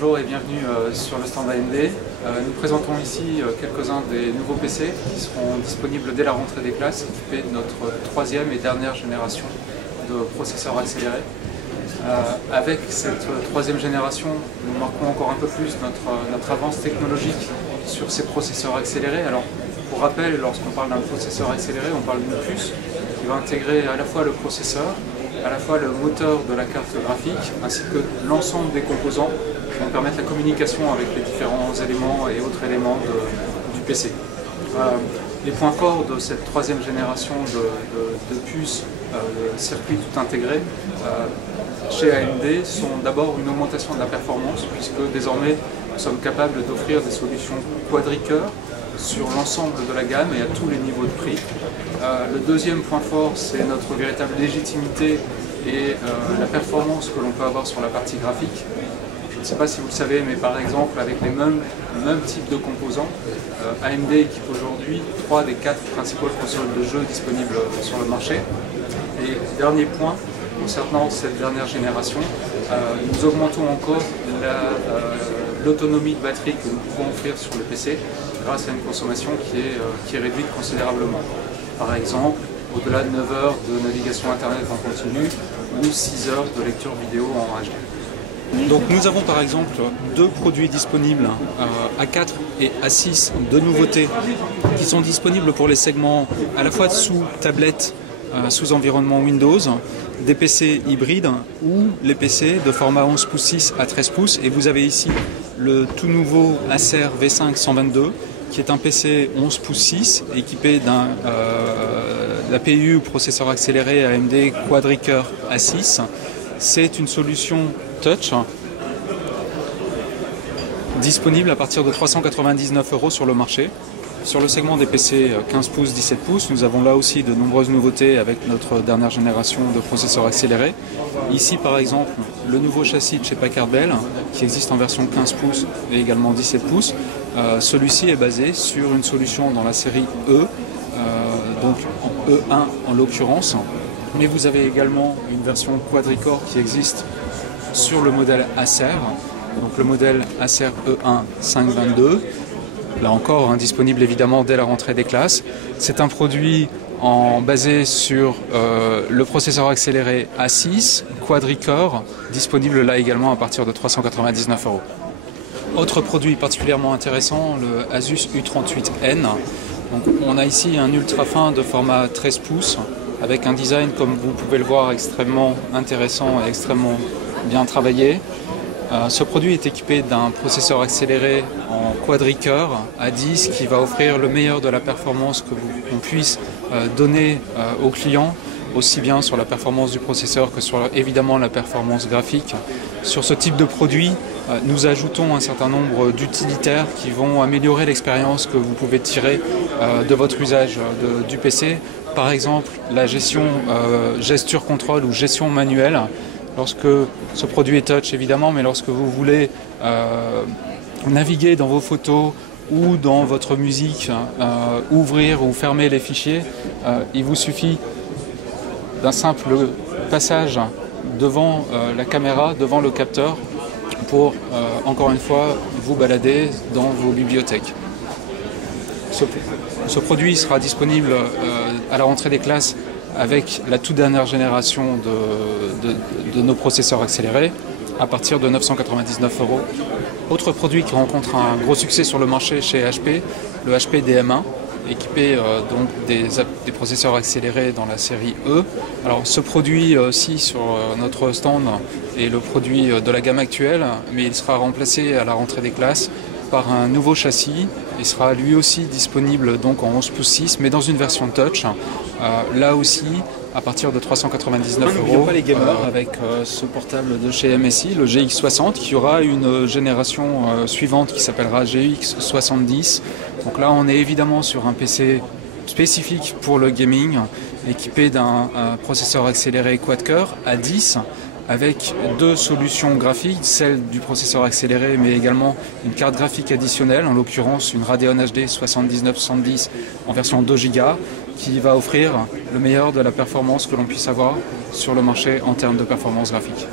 Bonjour et bienvenue sur le stand AMD. Nous présentons ici quelques-uns des nouveaux PC qui seront disponibles dès la rentrée des classes, équipés de notre troisième et dernière génération de processeurs accélérés. Avec cette troisième génération, nous marquons encore un peu plus notre avance technologique sur ces processeurs accélérés. Alors, pour rappel, lorsqu'on parle d'un processeur accéléré, on parle d'une puce qui va intégrer à la fois le processeur, à la fois le moteur de la carte graphique, ainsi que l'ensemble des composants qui vont permettre la communication avec les différents éléments et autres éléments du PC. Les points forts de cette troisième génération de puces circuits tout intégrés chez AMD sont d'abord une augmentation de la performance, puisque désormais nous sommes capables d'offrir des solutions quadricœurs sur l'ensemble de la gamme et à tous les niveaux de prix. Le deuxième point fort, c'est notre véritable légitimité et la performance que l'on peut avoir sur la partie graphique. Je ne sais pas si vous le savez, mais par exemple, avec les mêmes types de composants, AMD équipe aujourd'hui 3 des 4 principales consoles de jeux disponibles sur le marché. Et dernier point, concernant cette dernière génération, nous augmentons encore l'autonomie de batterie que nous pouvons offrir sur le PC grâce à une consommation qui est réduite considérablement. Par exemple, au-delà de 9 heures de navigation Internet en continu ou 6 heures de lecture vidéo en HD. Donc nous avons par exemple deux produits disponibles, A4 et A6, deux nouveautés qui sont disponibles pour les segments à la fois sous tablette, sous environnement Windows, des PC hybrides ou les PC de format 11 pouces 6 à 13 pouces. Et vous avez ici le tout nouveau Acer V5 122 qui est un PC 11 pouces 6 équipé d'un APU ou processeur accéléré AMD Quadricœur A6. C'est une solution touch disponible à partir de 399 € sur le marché. Sur le segment des PC 15 pouces, 17 pouces, nous avons là aussi de nombreuses nouveautés avec notre dernière génération de processeurs accélérés. Ici par exemple, le nouveau châssis de chez Packard Bell qui existe en version 15 pouces et également 17 pouces. Celui-ci est basé sur une solution dans la série E, donc en E1 en l'occurrence. Mais vous avez également une version quadricore qui existe sur le modèle Acer, donc le modèle Acer E1 522. Là encore, disponible évidemment dès la rentrée des classes. C'est un produit basé sur le processeur accéléré A6, quadricore, disponible là également à partir de 399 €. Autre produit particulièrement intéressant, le Asus U38N. Donc, on a ici un ultra fin de format 13 pouces avec un design, comme vous pouvez le voir, extrêmement intéressant et extrêmement bien travaillé. Ce produit est équipé d'un processeur accéléré en quadricœur A10 qui va offrir le meilleur de la performance qu'on puisse donner aux clients, aussi bien sur la performance du processeur que sur évidemment la performance graphique. Sur ce type de produit, nous ajoutons un certain nombre d'utilitaires qui vont améliorer l'expérience que vous pouvez tirer de votre usage du PC. Par exemple, la gestion gesture contrôle ou gestion manuelle. Lorsque ce produit est touch évidemment, mais lorsque vous voulez naviguer dans vos photos ou dans votre musique, ouvrir ou fermer les fichiers, il vous suffit d'un simple passage devant la caméra, devant le capteur, pour encore une fois vous balader dans vos bibliothèques. Ce produit sera disponible à la rentrée des classes avec la toute dernière génération de nos processeurs accélérés à partir de 999 €. Autre produit qui rencontre un gros succès sur le marché chez HP, le HP DM1, équipé donc des processeurs accélérés dans la série E. Alors ce produit-ci sur notre stand est le produit de la gamme actuelle, mais il sera remplacé à la rentrée des classes par un nouveau châssis. Il sera lui aussi disponible donc en 11 pouces 6, mais dans une version touch. Là aussi, à partir de 399 € avec ce portable de chez MSI, le GX60, qui aura une génération suivante qui s'appellera GX70. Donc là, on est évidemment sur un PC spécifique pour le gaming, équipé d'un processeur accéléré quad-core A10, avec deux solutions graphiques, celle du processeur accéléré mais également une carte graphique additionnelle, en l'occurrence une Radeon HD 7970 en version 2 Go qui va offrir le meilleur de la performance que l'on puisse avoir sur le marché en termes de performance graphique.